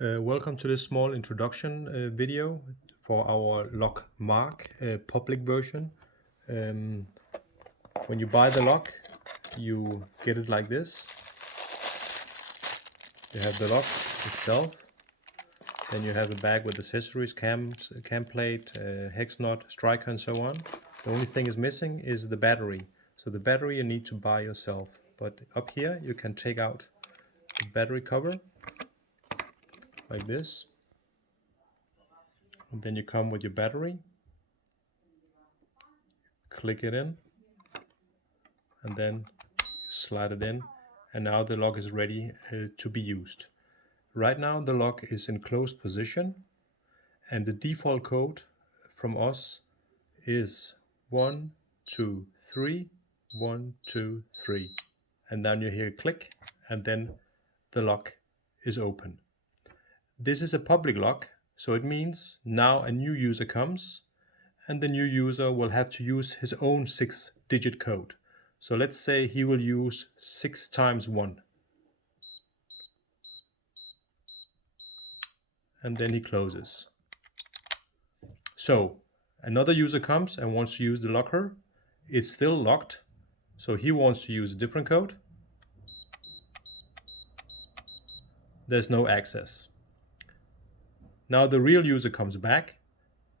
Welcome to this small introduction video for our lock Marc public version. When you buy the lock, you get it like this. You have the lock itself, then you have the bag with accessories, cam plate, hex nut, striker, and so on. The only thing is missing is the battery. So the battery you need to buy yourself. But up here you can take out the battery cover like this. And then you come with your battery, click it in, and then slide it in, and now the lock is ready to be used. Right now the lock is in closed position, and the default code from us is 1 2 3 1 2 3, and then you hear click, and then the lock is open. This is a public lock, so it means now a new user comes, and the new user will have to use his own 6-digit code. So let's say he will use 6 times 1. And then he closes. So another user comes and wants to use the locker. It's still locked, so he wants to use a different code. There's no access. Now the real user comes back.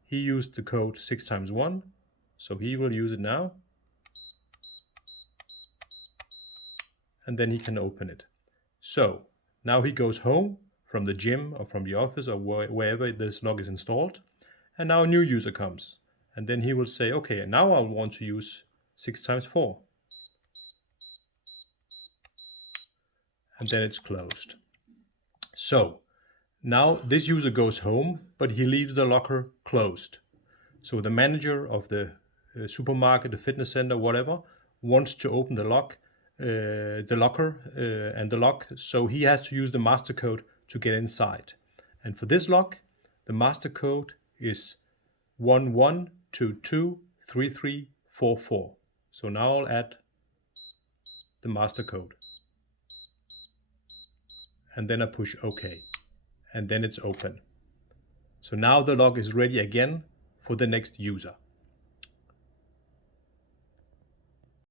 He used the code 6 times 1, so he will use it now. And then he can open it. So now he goes home from the gym or from the office or wherever this lock is installed, and now a new user comes, and then he will say, okay, now I want to use 6 times 4, and then it's closed. So now this user goes home, but he leaves the locker closed. So the manager of the supermarket, the fitness center, whatever, wants to open the locker and the lock, so he has to use the master code to get inside. And for this lock, the master code is 11223344. So now I'll add the master code, and then I push OK, and then it's open. So now the lock is ready again for the next user.